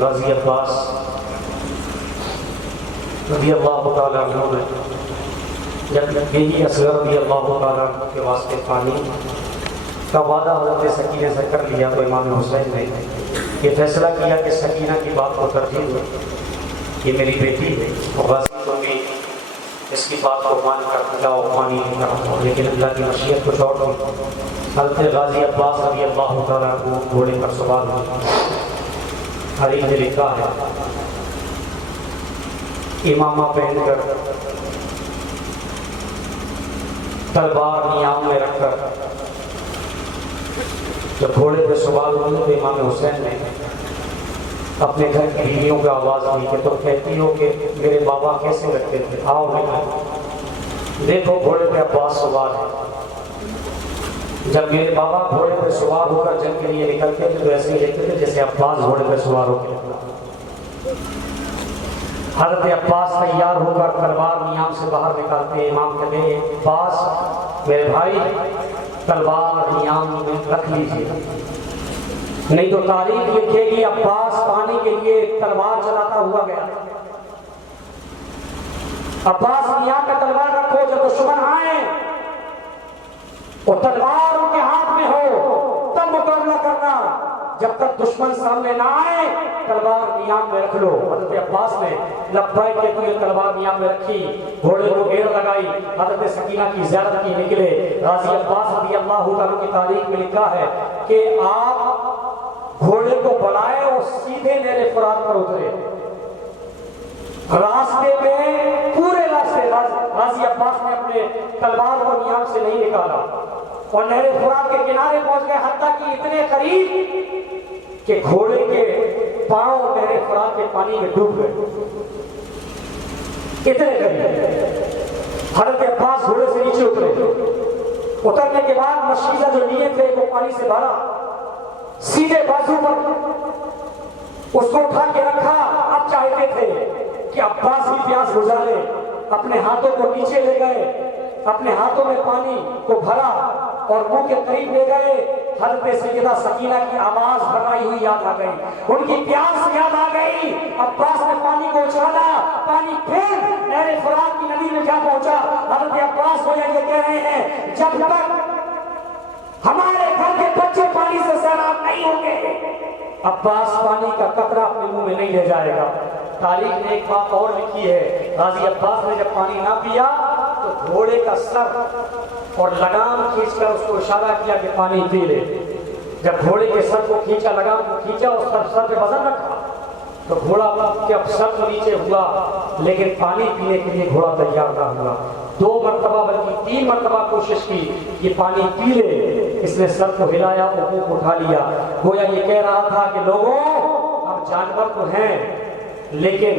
غازی عباس رضی اللہ تعالیٰ عنہ نے جب بیوی اصغر رضی اللہ تعالیٰ عنہ کے واسطے پانی کا وعدہ حضرت سکینہ سے کر لیا تو امام حسین نے یہ فیصلہ کیا کہ سکینہ کی بات کو ترجیح دو، یہ میری بیٹی ہے اور غازی کو بھی اس کی بات کو مان کر جاؤ پانی نہیں کرا، لیکن اللہ کی مشیت کچھ اور تھی۔ حضرت غازی عباس رضی اللہ تعالیٰ عنہ گھوڑے پر سوار ہوئے۔ حدیث میں لکھا ہے امامہ پہن کر تلوار نیام میں رکھ کر جب گھوڑے پہ سوار ہوئے تو امام حسین نے اپنے گھر کی بیویوں کو آواز دی کہ تم کہتی ہو کہ میرے بابا کیسے رکھتے تھے، آؤ میں دیکھو گھوڑے پہ عباس سوار ہے۔ جب میرے بابا گھوڑے پہ سوار ہو کر جنگ کے لیے نکلتے تھے تو ایسے ہی لکھتے تھے جیسے عباس گھوڑے پہ سوار ہو کے۔ حضرت عباس تیار ہو کر تلوار نیام سے باہر نکالتے، امام کہتے ہیں عباس میرے بھائی تلوار نیام میں رکھ لیجیے، نہیں تو تاریخ لکھے گی عباس پانی کے لیے تلوار چلاتا ہوا گیا۔ عباس نیام کا تلوار رکھو، جب دشمن آئے اور تلوار ان کے ہاتھ میں ہو تب مقابلہ کرنا، جب تک دشمن سامنے نہ آئے تلوار نیام میں رکھ لو۔ حضرت عباس نے لبیک کہتے ہوئے تلوار نیام میں رکھی، گھوڑے کو گھیر لگائی، حضرت سکینہ کی زیارت کی نکلے۔ غازی عباس رضی اللہ تعالیٰ کی تاریخ میں لکھا ہے کہ آپ گھوڑے کو بلائے اور سیدھے نہر فرات پر اترے۔ راستے میں پورے راستے غازی عباس نے اپنے تلوار کو نیام سے نہیں نکالا اور نہر فرات کے کنارے پہنچ گئے، حتیٰ کہ اتنے قریب کہ گھوڑے کے پاؤں نہر فرات کے پانی میں ڈوب گئے، اتنے قریب۔ حضرت عباس گھوڑے سے نیچے اترنے کے بعد مشکیزہ جو لیے تھے وہ پانی سے بھرا، سیدھے بازو پر اس کو اٹھا کے رکھا۔ اب چاہتے تھے کہ عباس ہی پیاس بجھا لے، اپنے ہاتھوں کو نیچے لے گئے، اپنے ہاتھوں میں پانی کو بھرا اور منہ کے قریب لے گئے۔ حضرت سیدہ سکینہ کی آواز بھرائی ہوئی یاد آ گئی، ان کی پیاس یاد آ گئی۔ عباس نے پانی کو اچھالا، پانی پھر نہر فرات کی ندی میں جا پہنچا۔ حضرت عباس کو یہ کہہ رہے ہیں جب تک ہمارے گھر کے بچے پانی سے سیراب نہیں ہوں گے عباس پانی کا قطرہ اپنے منہ میں نہیں لے جائے گا۔ تاریخ نے ایک بات اور لکھی ہے، غازی عباس نے جب پانی نہ پیا تو گھوڑے کا سر اور لگام کھینچ کر اس کو اشارہ کیا کہ پانی پی لے۔ جب گھوڑے کے سر کو کھینچا، لگام کو کھینچا، اس پر سر پہ وزن رکھا تو گھوڑا جب سر تو نیچے ہوا لیکن پانی پینے کے لیے گھوڑا تیار نہ ہوا۔ 2 مرتبہ بلکہ 3 مرتبہ کوشش کی کہ پانی پی لے، اس نے سر کو ہلایا اور منہ کو اٹھا لیا، گویا یہ کہہ رہا تھا کہ لوگوں ہم جانور تو ہیں لیکن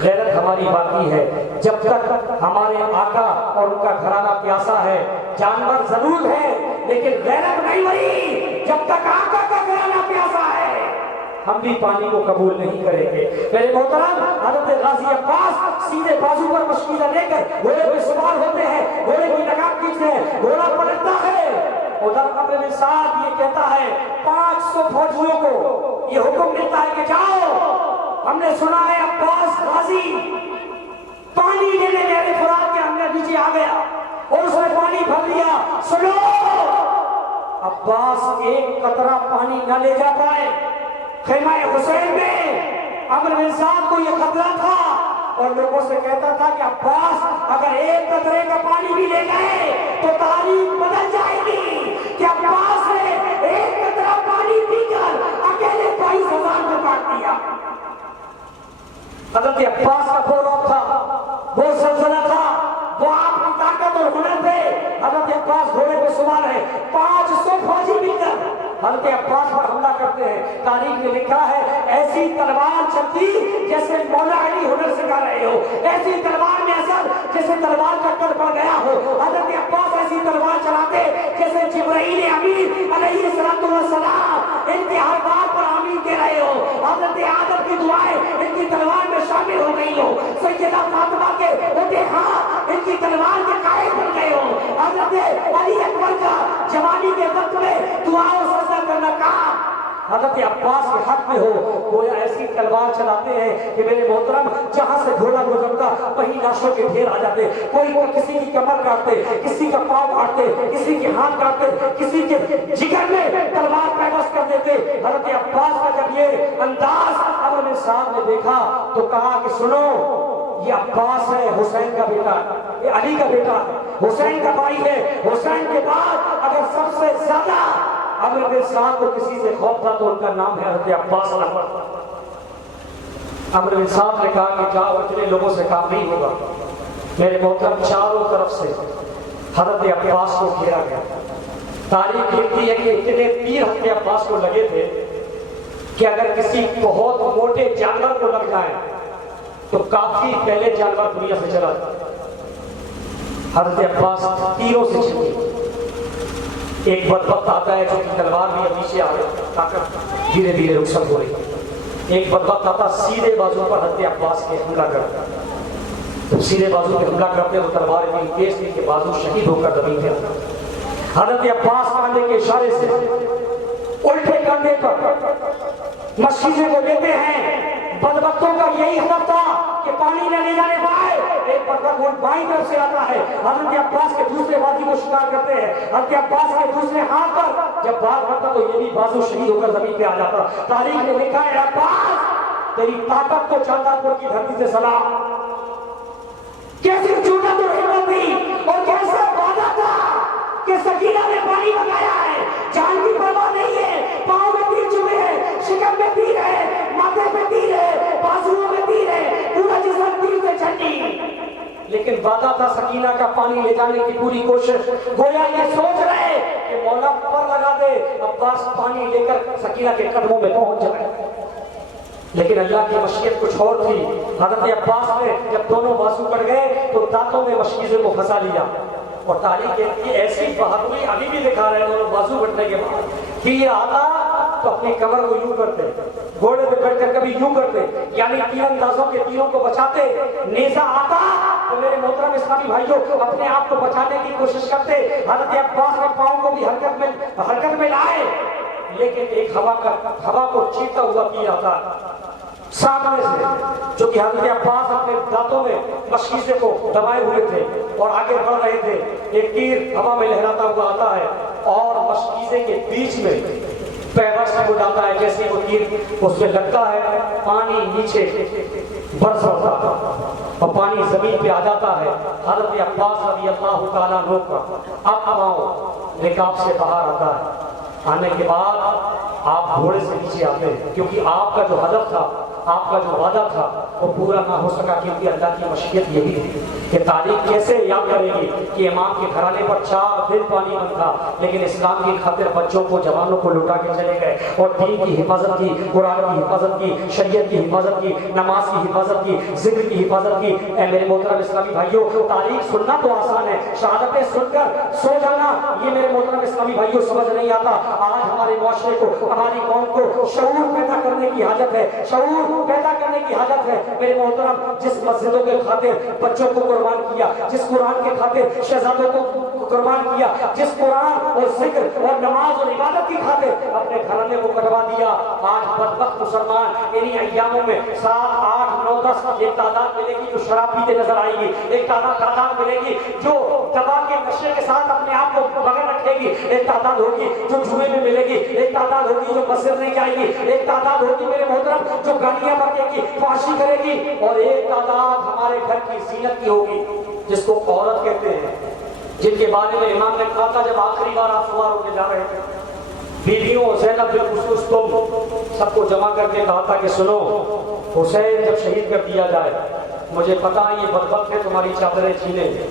غیرت ہماری باقی ہے۔ جب تک ہمارے آقا اور ان کا گھرانہ پیاسا ہے، جانور ضرور ہے لیکن غیرت نہیں ہوئی۔ جب تک آقا کا گھرانہ پیاسا ہے ہم بھی پانی کو قبول نہیں کریں گے۔ میرے محترم، حضرت غازی عباس سیدھے بازو پر مشکیزہ لے کر گھوڑے پہ سوار ہوتے ہیں، گھوڑے کی لگام کھینچتے ہیں، گھوڑا پلٹتا ہے۔ ادھر قبر میں ساتھ یہ کہتا ہے 500 فوجیوں کو یہ حکم ملتا ہے کہ جاؤ، ہم نے سنا ہے عباس غازی پانی لینے نہر فرات کے اندر نیچے آ گیا اور اس نے پانی بھر لیا۔ سنو، عباس ایک قطرہ پانی نہ لے جا پائے۔ خیمہ حسین میں عمرو بن سعد کو یہ خطرہ تھا اور لوگوں سے کہتا تھا کہ عباس اگر ایک قطرے کا پانی بھی لے گئے تو تاریخ بدل جائے گی کہ عباس نے ایک قطرہ پانی پی کر اکیلے 22,000 کو کاٹ دیا۔ حضرت عباس کا وہ روپ تھا، وہ سلسلہ تھا، وہ آپ کی طاقت اور ہنر پہ حضرت عباس گھوڑے پہ سوار ہے، 500 فوجی مل کر حضرت عباس پر حملہ کرتے ہیں۔ تاریخ میں لکھا ہے ایسی تلوار چلتی جیسے مولا علی ہنر سکھا رہے ہو، ایسی تلوار میں اثر جیسے تلوار کا کر پڑ گیا ہو۔ حضرت عباس ایسی تلوار چلاتے جیسے جبرائیل امین علیہ السلام ان کے ہر بات پر آمین کہہ رہے ہو۔ حضرت آدم کی دعائیں ان کی تلوار میں شامل ہو گئی ہو، سیدہ فاطمہ کے ہاں ان کی تلوار کے قائد بن گئے ہو۔ حضرت علی اکبر کا جوانی کے وقت میں دعا و سجدہ کرنا کہا، حضرت عباس کے حق میں ہو، گویا ایسی تلوار چلاتے ہیں کہ میرے محترم جہاں سے گھوڑا گزرتا وہیں لاشوں کے ڈھیر آ جاتے، کوئی کسی کی کمر کاٹتے، کسی کا پاؤں کاٹتے، کسی کے ہاتھ کاٹتے، کسی کے جگر میں تلوار پیوست کر دیتے۔ حضرت عباس کا جب یہ انداز عمر بن صاحب نے دیکھا تو کہا کہ سنو، یہ عباس ہے حسین کا بیٹا، یہ علی کا بیٹا، حسین کا بھائی ہے، حسین کے بعد اگر سب سے زیادہ عمر بن صاحب کو کسی سے خوف تھا تو ان کا نام ہے حضرت عباس۔ عمر بن صاحب نے کہا کہ جاؤ، اتنے لوگوں سے کام نہیں ہوگا۔ میرے محترم چاروں طرف سے حضرت عباس کو گھیرا گیا۔ تاریخ لکھتی ہے کہ اتنے تیر حضرت عباس کو لگے تھے کہ اگر کسی بہت موٹے جانور کو لگ جائے تو کافی پہلے جانور دنیا سے چلا جاتا۔ حضرت عباس تیروں سے چھلے۔ ایک بدبخت آتا ہے جو کہ تلوار بھی پیچھے آ گئی، طاقت دھیرے دھیرے رخصت ہو رہی۔ ایک بدبخت آتا سیدھے بازو پر حضرت عباس کے حملہ کرتا، تو سیدھے بازو پہ حملہ کرتے تو تلوار اتنی تیز تھی کہ بازو شہید ہو کر زمین پہ آتا۔ حضرت عباس کاندھے کے اشارے سے الٹے کاندھے پر مشیزے کو لیتے ہیں۔ بدبختوں کا یہی ہدف تھا کہ پانی نہ لے جانے پائے۔ ایک بدبخت بائیں طرف سے آتا ہے، حضرت عباس کے دوسرے بازو کو شکار کرتے ہیں۔ حضرت عباس کے دوسرے ہاتھ پر جب بات کرتا تو یہ بھی بازو شہید ہو کر زمین پہ آ جاتا۔ تاریخ نے لکھا ہے عباس تیری طاقت کو چاندہ پور کی دھرتی سے سلام، کیسی جرأت اور ہمت تھی اور کیسا وعدہ تھا کہ سکینہ نے پانی منگایا ہے، جان کی پرواہ نہیں ہے، پاؤں میں تیر چبھے ہیں، شکم میں تیر ہے، ماتھے پہ تیر ہے، بازوؤں میں تیر ہے، پورا جسم تیر سے چھٹی، لیکن وعدہ تھا سکینہ کا پانی لے جانے کی پوری کوشش۔ گویا یہ سوچ رہے کہ مولا پر لگا دے، عباس پانی لے کر سکینہ کے قدموں میں پہنچ جائے، لیکن اللہ کی مشیت کچھ اور تھی۔ حضرت عباس نے جب دونوں بازو کٹ گئے تو دانتوں میں مشکیزے کو پھنسا لیا، اور تاریخ کی ایسی بہادری ابھی بھی دکھا رہے ہیں دونوں بازو کٹنے کے بعد۔ تیر آتا تو اپنی کمر کو یوں کرتے، گھوڑے پہ بیٹھ کر کبھی یوں کرتے، یعنی تیر اندازوں کے تیروں کو بچاتے۔ نیزہ آتا تو میرے محترم اسلامی بھائیوں اپنے آپ کو بچانے کی کوشش کرتے۔ حضرت عباس کے پاؤں کو بھی حرکت میں لائے، لیکن ایک ہوا کو چیرتا ہوا تیر آتا سامنے سے، جو کہ حضرت عباس اپنے دانتوں میں مشکیزے کو دبائے ہوئے تھے اور آگے بڑھ رہے تھے۔ ایک تیر ہوا میں لہراتا ہوا آتا ہے اور مشکیزے کے بیچ میں پیوست ہو جاتا ہے، جیسے وہ تیر اس میں لگتا ہے پانی نیچے برس پڑتا ہے اور پانی زمین پہ آ جاتا ہے۔ حضرت عباس رضی اللہ تعالیٰ عنہ کا اب پاؤں نقاب سے باہر آتا ہے۔ آنے کے بعد آپ گھوڑے سے نیچے آتے ہیں، کیونکہ آپ کا جو ہدف تھا، آپ کا جو وعدہ تھا وہ پورا نہ ہو سکا، کیونکہ اللہ کی مشیت یہی تھی کہ تاریخ کیسے یاد کرے گی کہ امام کے گھرانے پر 4 دن پانی بند تھا، لیکن اسلام کی خاطر بچوں کو جوانوں کو لٹا کے چلے گئے اور دین کی حفاظت کی، قرآن کی حفاظت کی، شریعت کی حفاظت کی، نماز کی حفاظت کی، ذکر کی حفاظت کی۔ اے میرے محترم اسلامی بھائیوں، تاریخ سننا تو آسان ہے، شہادتیں سن کر سو جانا یہ میرے محترم اسلامی بھائیوں سمجھ نہیں آتا۔ آج ہمارے معاشرے کو، ہماری قوم کو شعور پیدا کرنے کی حاجت ہے، شعور پیدا کرنے کی حاجت ہے۔ میرے محترم، جس مسجدوں کے خاطر بچوں کو قربان کیا، جس قرآن کے خاطر شہزادوں کو قربان کیا، جس قرآن اور ذکر اور نماز اور عبادت کی خاطر اپنے گھرانے کو کٹوا دیا، آج بدبخت مسلمان انہی ایاموں میں 7، 8، 9، 10 ایک تعداد ملے گی جو شراب پیتے نظر آئے گی، ایک تعداد ملے گی جو دوا کے نشے کے ساتھ اپنے آپ کو بغیر رکھے گی، ایک تعداد ہوگی جو جوئے میں ملے گی، ایک تعداد ہوگی جو مسجد نہیں جائے گی، ایک تعداد ہوگی میرے محترم جو گالیاں بکے گی، فحاشی کرے گی، اور ایک تعداد ہمارے گھر کی زینت کی ہوگی جس کو عورت کہتے ہیں، جن کے بارے میں امام نے کہا تھا جب آخری بار آپ سوار ہو کے جا رہے تھے، بیویوں زینب بالخصوص تم سب کو جمع کر کے کہا تھا کہ سنو، حسین جب شہید کر دیا جائے، مجھے پتا یہ بدبخت ہے تمہاری چادریں چھینیں گے،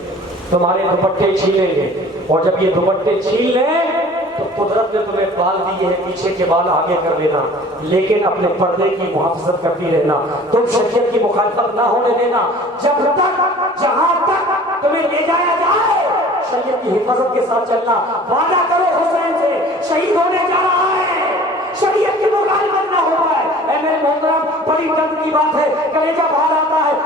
تمہارے دوپٹے چھینیں گے، اور جب یہ دوپٹے چھین لیں تو قدرت نے تمہیں بال دیے ہیں، پیچھے کے بال آگے کر لینا، لیکن اپنے پردے کی محافظت کرتی رہنا، تم شریعت کی مخالفت نہ ہونے دینا، جب تک جہاں تک تمہیں لے جایا جائے شریعت کی حفاظت کے ساتھ چلنا۔ وعدہ کرو حسین سے، شہید ہونے جا رہا ہے، شریعت کی مخالفت نہ ہو پائے۔ اے میرے محترم، بڑی درد کی بات ہے، کلیجہ باہر آتا ہے،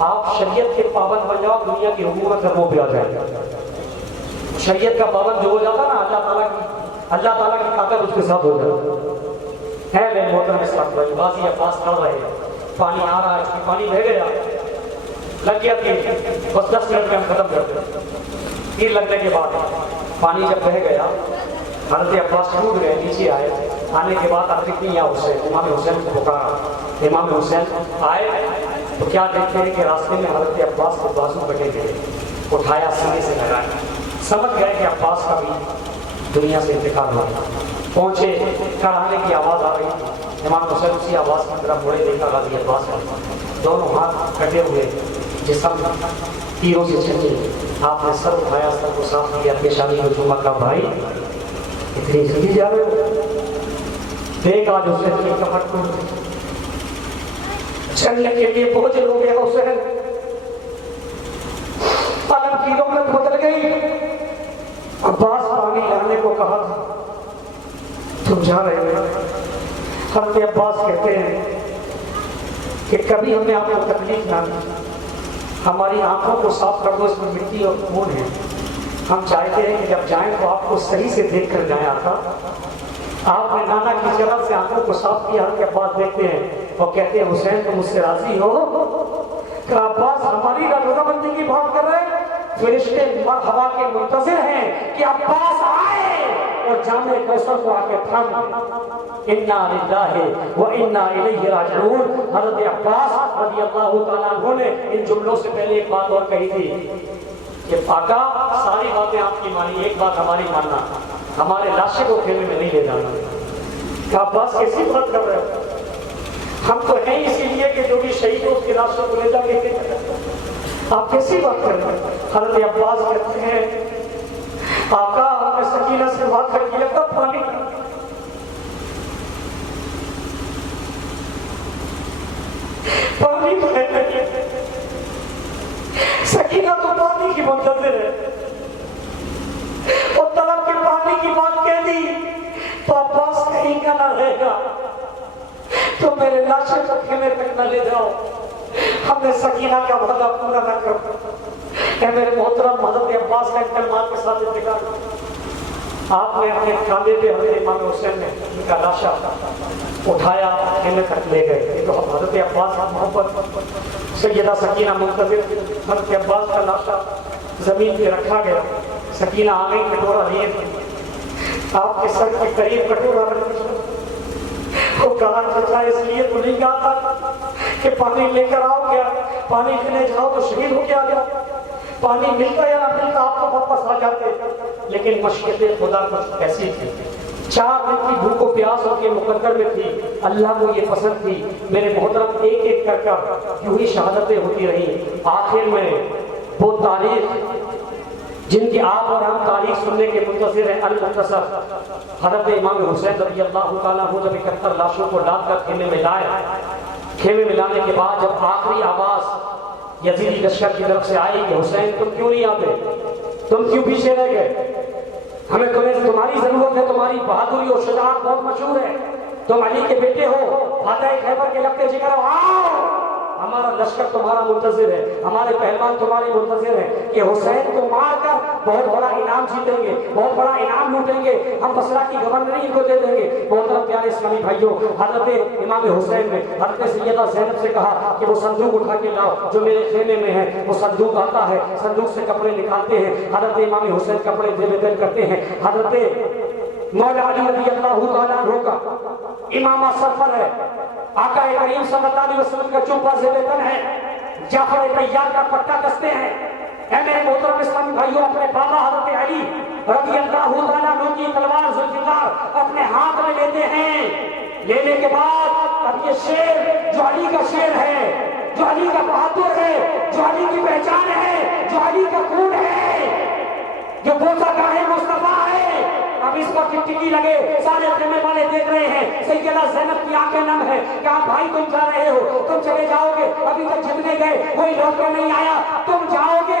آپ شریعت کے پابند بن جاؤ، دنیا کی حکومت کا وہ بھی آ جائے گا۔ شریعت کا پابند جو ہو جاتا نا، اللہ تعالیٰ کی طاقت اس کے ساتھ ہو جاتی ہے۔ میرے محترم اسلام بھائی، غازی عباس کر رہے ہیں، پانی آ رہا ہے، اس میں پانی بہ گیا، لگ گیا تیر، بس 10 منٹ میں ہم ختم کرتے ہیں۔ تیر لگنے کے بعد پانی جب بہ گیا، حضرت عباس ٹوٹ گئے، نیچے آئے، آنے کے بعد حضرت یا حسین، امام حسین کو پکارا، امام حسین آئے تو کیا دیکھتے ہیں کہ راستے میں حضرت عباس کو بازو کٹے گئے، اٹھایا سینے سے لگایا، سمجھ گئے کہ عباس کا بھی دنیا سے انتقال ہو گیا۔ پہنچے، کڑھانے کی آواز آ رہی تھی، امام حسین اسی آواز کی طرف مڑے، دیکھا غازی عباس کا دونوں ہاتھ کٹے ہوئے، جسم تیروں سے چھلے، آپ نے سر اٹھایا، سر کو صاف کیا، پیشانی کو چوما، کہا بھائی اتنی جلدی جا رہے ہو؟ دیکھ آج حسین کی کمر ٹوٹ گئی، چلنے کے لیے بوجھ ہو گیا حسین، قلم کی رونق بدل گئی۔ عباس پانی لانے کو کہا تھا، تم جا رہے ہو؟ حضرت عباس کہتے ہیں کہ کبھی ہم نے آپ کو تکلیف نہ دی، ہماری آنکھوں کو صاف کر دو، اس میں مٹی اور خون ہے، ہم چاہتے ہیں کہ جب جائیں تو آپ کو صحیح سے دیکھ کر جائیں۔ آقا آپ نے نانا کی جگہ سے آنکھوں کو صاف کیا۔ حضرت عباس دیکھتے ہیں اور کہتے ہیں حسین تم مجھ سے راضی ہو؟ کہ عباس ہماری رضامندی کی بات کر رہے ہیں، فرشتے مرحبا کے منتظر ہیں کہ عباس آئے اور جامع کوثر کو آ کے تھم، انا للہ و انا الیہ راجعون۔ حضرت عباس رضی اللہ تعالیٰ عنہ نے ان جملوں سے پہلے ایک بات اور کہی تھی کہ آقا ساری باتیں آپ کی مانی، ایک بات ہماری ماننا، ہمارے لاشے کو خیمے میں نہیں لے جانا۔ کہ عباس کیسی بات کر رہے ہو؟ ہم تو ہیں اسی لیے کہ جو بھی شہید ہو اس کے لاشوں کو لے جا کے، آپ کیسی بات کر رہے ہیں؟ حضرت عباس کہتے ہیں آقا ہم نے سکینہ سے بات کر کیا تب پانی بہے نہیں، سکینہ تو پانی کی منتظر ہے، اور طلب کے پانی کی بات کہہ دی تو عباس کہیں کا نہ رہے گا، تو میرے لاشے کو خیمے تک نہ لے جاؤ، ہم نے سکینہ کا وعدہ پورا نہ کر۔ اے میرے محترم، حضرت عباس کا کلمات کے ساتھ انتقال، آپ نے اپنے کاندھے پہ حضرت امام حسین نے ان کا لاشا اٹھایا، خیمے تک لے گئے۔ یہ تو حضرت عباس کا محبت، سیدہ سکینہ منتظر، حضرت عباس کا لاشا زمین پہ رکھا گیا، سکینہ آ گئی، کٹورا لیے، آپ کے سر کے قریب کٹورا رکھ دیا، وہ کہا چچا اس لیے تو نہیں کہا تھا کہ پانی لے کر آؤ، کیا پانی لینے جاؤ تو شہید ہو کے آ گیا، پانی ملتا یا نہ ملتا آپ تو واپس آ جاتے، لیکن مشیت خدا کچھ ایسی تھی، 4 دن کی بھوک و پیاس ہو کے مقدر میں تھی، اللہ کو یہ پسند تھی۔ میرے محترم ایک ایک کر کر یوں ہی شہادتیں ہوتی رہی، آخر میں وہ تاریخ جن کی آپ اور ہم تاریخ سننے کے منتظر ہیں، المختصر، حضرت امام حسین رضی اللہ تعالیٰ عنہ جب 71 لاشوں کو لاد کر خیمے میں لائے، خیمے میں لانے کے بعد جب آخری آواز یزیدی لشکر کی طرف سے آئی کہ حسین تم کیوں نہیں آتے، تم کیوں پیچھے رہ گئے، ہمیں تمہاری ضرورت ہے، تمہاری بہادری اور شجاعت بہت مشہور ہے، تم علی کے بیٹے ہو، فاتح خیبر کے لگتے جگر ہو، آؤ ہمارا لشکر تمہارا منتظر ہے، ہمارے پہلوان تمہارے منتظر ہیں کہ حسین کو مار کر بہت بڑا انعام جیتیں گے، بہت بڑا انعام لوٹیں گے، ہم بصرہ کی گورنری ان کو دے دیں گے۔ محترم پیارے اسلامی بھائیوں، حضرت امام حسین نے حضرت سیدہ زینب سے کہا کہ وہ صندوق اٹھا کے لاؤ جو میرے خیمے میں ہے، وہ صندوق آتا ہے، صندوق سے کپڑے نکالتے ہیں، حضرت امام حسین کپڑے دے بدل کرتے ہیں، حضرت مولا علی رضی اللہ تعالیٰ عنہ کا امامہ سر پر ہے، آقا کریم صلی اللہ علیہ وسلم کا چوپا زیر تن ہے، جعفر طیار کا پٹا کستے ہیں۔ اے میرے محترم اسلامی بھائیوں، اپنے بابا حضرت علی رضی اللہ تعالیٰ عنہ کی تلوار ذوالفقار اپنے ہاتھ میں لیتے ہیں، لینے کے بعد اب یہ شیر جو علی کا شیر ہے، جو علی کا بہادر ہے، جو علی کی پہچان ہے، جو علی کا خون ہے، جو بوسہ گاہے مصطفیٰ ہے، اب اس پر ٹکٹکی لگے، سارے خیمے والے دیکھ رہے ہیں، سیدہ زینب کی آنکھیں نم ہے، کہا بھائی تم جا رہے ہو، تم چلے جاؤ گے، ابھی تک جتنے گئے کوئی لوٹ کے نہیں آیا، تم جاؤ گے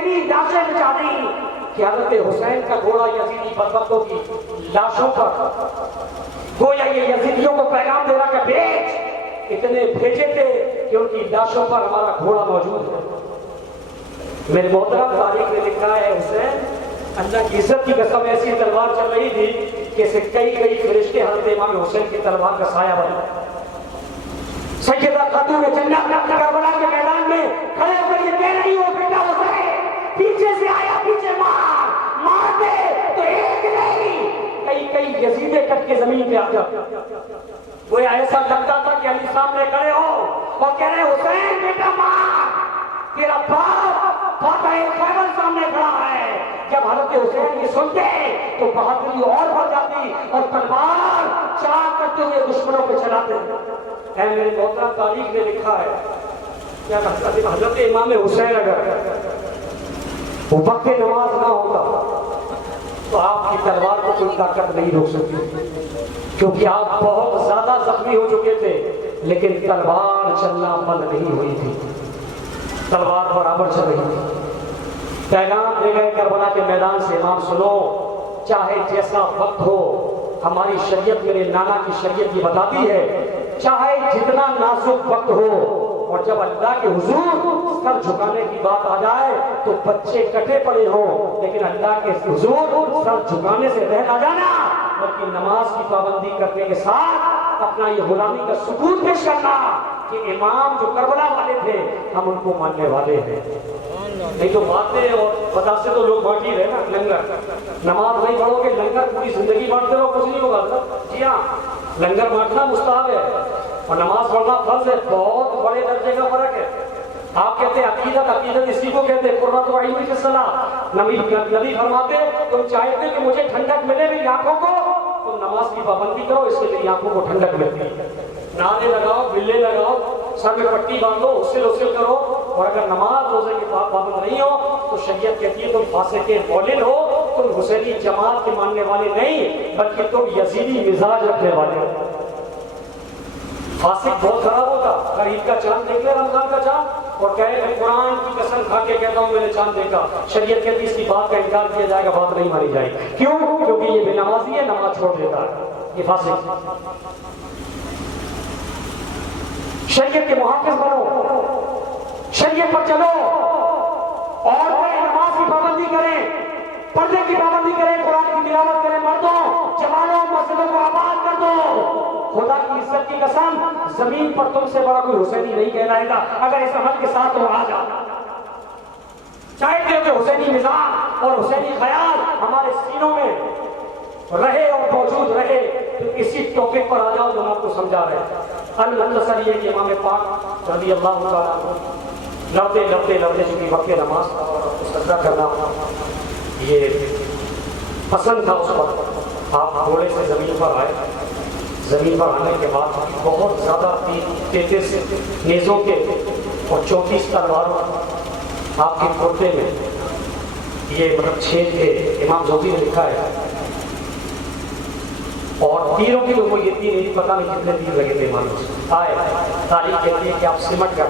اتنی لاشیں بچا دی کہ حضرت حسین کا گھوڑا یزیدی بدبختوں کی لاشوں پر گویا یہ یزیدیوں کو پیغام دے رہا کہ بھیج، اتنے بھیجے تھے کہ ان کی لاشوں پر ہمارا گھوڑا موجود ہے۔ میرے محترم تاریخ نے لکھا ہے حسین اللہ کی عزت کی قسم ایسی تلوار چل رہی تھی کہ اسے کئی فرشتے حضرت امام حسین کی تلوار کا سایہ بنا۔ سیدہ خاتون جنت کربلا کے میدان میں کھڑے ہو کر یہ کہہ رہی ہو بیٹا حسین پیچھے سے آیا، پیچھے مار دے تو ایک نہیں کئی یزیدیں کٹ کے زمین پہ آ جاتے۔ وہ ایسا لگتا تھا کہ علی سامنے کھڑے ہو اور کہہ رہے حسین بیٹا مار، تیرا باپ فاتح خیبر سامنے کھڑا ہے۔ جب حضرت حسین یہ سنتے تو بہادری اور بڑھ جاتی اور تلوار چاک کرتے ہوئے دشمنوں پہ چلاتے۔ اے میرے محترم تاریخ نے لکھا ہے کہ حضرت امام حسین اگر وہ وقت نماز نہ ہوتا تو آپ کی تلوار کو کوئی طاقت نہیں روک سکتی، کیونکہ آپ بہت زیادہ زخمی ہو چکے تھے، لیکن تلوار چلنا بند نہیں ہوئی تھی، تلوار برابر چل رہی تھی۔ پیغام دے گئے کربلا کے میدان سے، امام سنو، چاہے جیسا وقت ہو، ہماری شریعت میرے نانا کی شریعت یہ بتاتی ہے، چاہے جتنا نازک وقت ہو، اور جب اللہ کے حضور سر جھکانے کی بات آ جائے تو بچے کٹے پڑے ہوں، لیکن اللہ کے حضور سر جھکانے سے رہ نہ جانا، بلکہ نماز کی پابندی کرنے کے ساتھ اپنا یہ غلامی کا ثبوت پیش کرنا کہ امام جو کربلا والے تھے ہم ان کو ماننے والے ہیں۔ نہیں تو باتیں اور بتاتے تو لوگ بانٹ ہی رہے نا، لنگر نماز نہیں پڑھو گے لنگر پوری زندگی بانٹتے رہو کچھ نہیں ہوگا۔ جی ہاں، لنگر بانٹنا مستحب ہے اور نماز پڑھنا فرض ہے، بہت بڑے درجے کا فرق ہے۔ آپ کہتے ہیں عقیدت اسی کو کہتے ہیں قرۃ العین فی الصلاۃ۔ نبی فرماتے تم چاہتے کہ مجھے ٹھنڈک ملے میری آنکھوں کو، تم نماز کی پابندی کرو، اس سے میری آنکھوں کو ٹھنڈک ملتی ہے۔ نعرے لگاؤ، بلے لگاؤ، سر میں پٹی باندھو، اسل کرو، اور اگر نماز روزے کی پابند نہیں ہو تو شریعت کہتی ہے تم فاسق مولد ہو، تم حسینی جماعت کے ماننے والے نہیں بلکہ تم یزیدی مزاج رکھنے والے ہو۔ فاسق بہت خراب ہوتا، غریب کا چاند دیکھ لے رمضان کا چاند اور کہے میں قرآن کی قسم کھا کے کہتا ہوں میں نے چاند دیکھا، شریعت کہتی اس کی بات کا انکار کیا جائے گا، بات نہیں مانی جائے گی۔ کیوں؟ کیونکہ یہ بے نمازی ہے، نماز چھوڑ دیتا ہے، یہ فاسق۔ شریعت کے محافظ بنو، شریعت پر چلو، اور نماز کی پابندی کریں، پردے کی پابندی کریں، قرآن کی تلاوت کریں، مردوں جوانوں مسجدوں کو آباد کر دو۔ خدا کی عزت کی قسم زمین پر تم سے بڑا کوئی حسینی نہیں کہلائے گا اگر اس عمل کے ساتھ وہ آ جاتا۔ چاہتے ہو کہ حسینی نظام اور حسینی خیال ہمارے سینوں میں رہے اور موجود رہے تو اسی ٹاپک پر آ جاؤ جو ہم آپ کو سمجھا رہے ہیں۔ المختصر یہ کہ امام پاک رضی اللہ تعالیٰ عنہ لڑتے چونکہ وقت نماز کو سجدہ کرنا یہ پسند تھا اس وقت، آپ گھوڑے سے زمین پر آئے، زمین پر آنے کے بعد بہت زیادہ 33 نیزوں کے اور 34 تلواروں آپ کے کرتے میں یہ مطلب 6 تھے، امام زوزی نے لکھا ہے، اور تیروں کی تو کوئی اتنی نہیں پتہ نہیں کتنے تیر لگے تھے امام سے آئے۔ تاریخ کہتی ہے کہ آپ سمٹ کر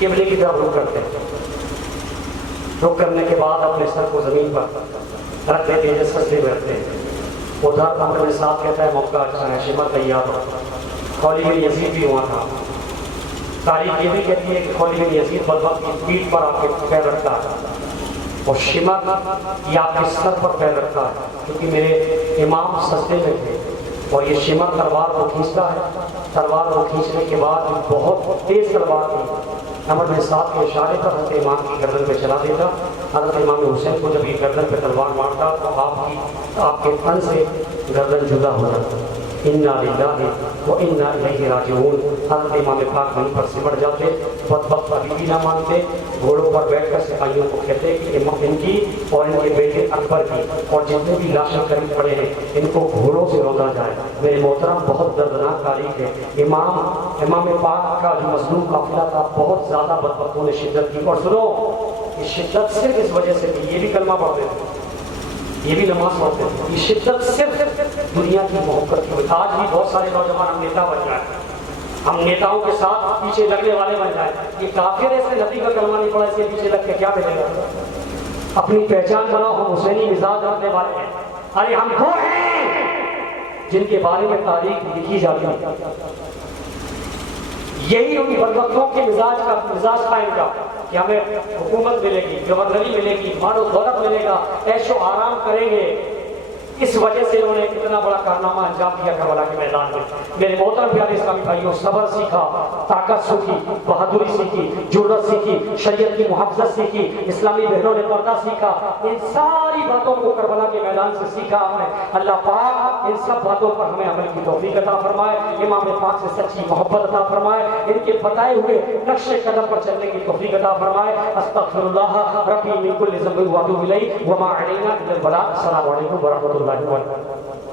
قبلے کی طرف رخ کرتے ہیں، رخ کرنے کے بعد اپنے سر کو زمین پر رکھ دیتے ہیں، سجدے میں رکھتے ہیں۔ ادھر عمر ساتھ کہتا ہے موقع اچھا ہے، شمر تیار ہو۔ خولید بن یزید بھی ہوا تھا، تاریخ یہ بھی کہتی ہے کہ خولید بن یزید بدبخت کی پیٹھ پر آپ کے پیر رکھتا ہے اور شمر یہ آپ کے سر پر پیر رکھتا ہے، کیونکہ میرے امام سجدے میں تھے اور یہ شمر تلوار کو کھینچتا ہے۔ تلوار کو کھینچنے کے بعد بہت تیز تلوار تھی، عمر بن سعد کے اشارے پر حضرت امام کی گردن پہ چلا دیتا۔ حضرت امام حسین کو جب یہ گردن پہ تلوار مارتا تو آپ کے تن سے گردن جدا ہو جاتا۔ انا للہ و انا الیہ راجعون۔ حضرت امام پاک وہیں پر سمٹ جاتے، بدبخت ابھی بھی نہ مانتے، گھوڑوں پر بیٹھ کر سپاہیوں کو کہتے کہ ان کی اور ان کے بیٹے اکبر کی اور جتنے بھی لاشیں قریب پڑے ہیں ان کو گھوڑوں سے روکا جائے۔ میرے محترم بہت دردناک تاریخ ہے۔ امام پاک کا جو مظلوم قافلہ تھا بہت زیادہ بدبختوں نے شدت کی، اور سنو یہ شدت صرف اس وجہ سے کہ یہ بھی کلمہ پڑھتے تھے، یہ بھی نماز پڑھتے ہیں، یہ شدت صرف دنیا کی محبت کی وجہ۔ آج بھی بہت سارے نوجوان ہم نیتا بن جائے، ہم نیتاؤں کے ساتھ پیچھے لگنے والے بن جائیں. یہ کافر ہے، اس نے نبی کا کلمہ نہیں پڑھا، اس کے پیچھے لگ کے کیا ملے گا؟ اپنی پہچان بناؤ، ہم حسینی مزاج رکھنے والے ہیں. ارے ہم وہ ہیں جن کے بارے میں تاریخ لکھی جاتی ہے. یہی ان بدبختوں کے مزاج قائم کا کہ ہمیں حکومت ملے گی، گورنری ملے گی، مال و دولت ملے گا، عیش و آرام کریں گے. اس وجہ سے انہوں نے اتنا بڑا کارنامہ انجام دیا کربلا کے میدان میں. میرے محترم پیارے اسلامی بھائیوں، صبر سیکھا، طاقت سیکھی، بہادری سیکھی، جرأت سیکھی، شریعت کی محافظت سیکھی، اسلامی بہنوں نے پردہ سیکھا. ان ساری باتوں کو کربلا کے میدان سے سیکھا ہم نے. اللہ پاک ان سب باتوں پر ہمیں عمل کی توفیق عطا فرمائے، امام پاک سے سچی محبت عطا فرمائے، ان کے بتائے ہوئے نقش قدم پر چلنے کی توفیق عطا فرمائے. استغفر اللہ ربی من کل ذنب واتوب الیہ وما علینا الا البلاغ. السلام علیکم ورحمۃ اللہ وبرکاتہ.